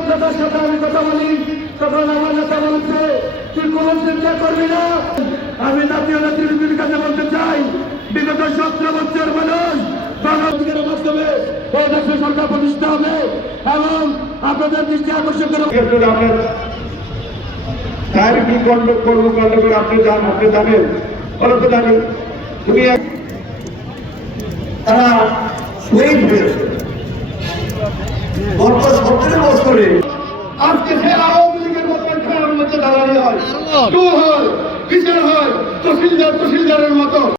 নেতার সাথে আমি কথা বলি তখন আমার নেতা বলছে তুই কোন চিন্তা করবি না আমি জাতীয় নেতৃত্বের কাছে বলতে চাই বিগত সতেরো বছর মানুষ তার করে আজকে ফের আওয়ামী লীগের মতো খেলার মধ্যে দাঁড়ানো হয়। টু হয়, বিচার হয় তহসিলদার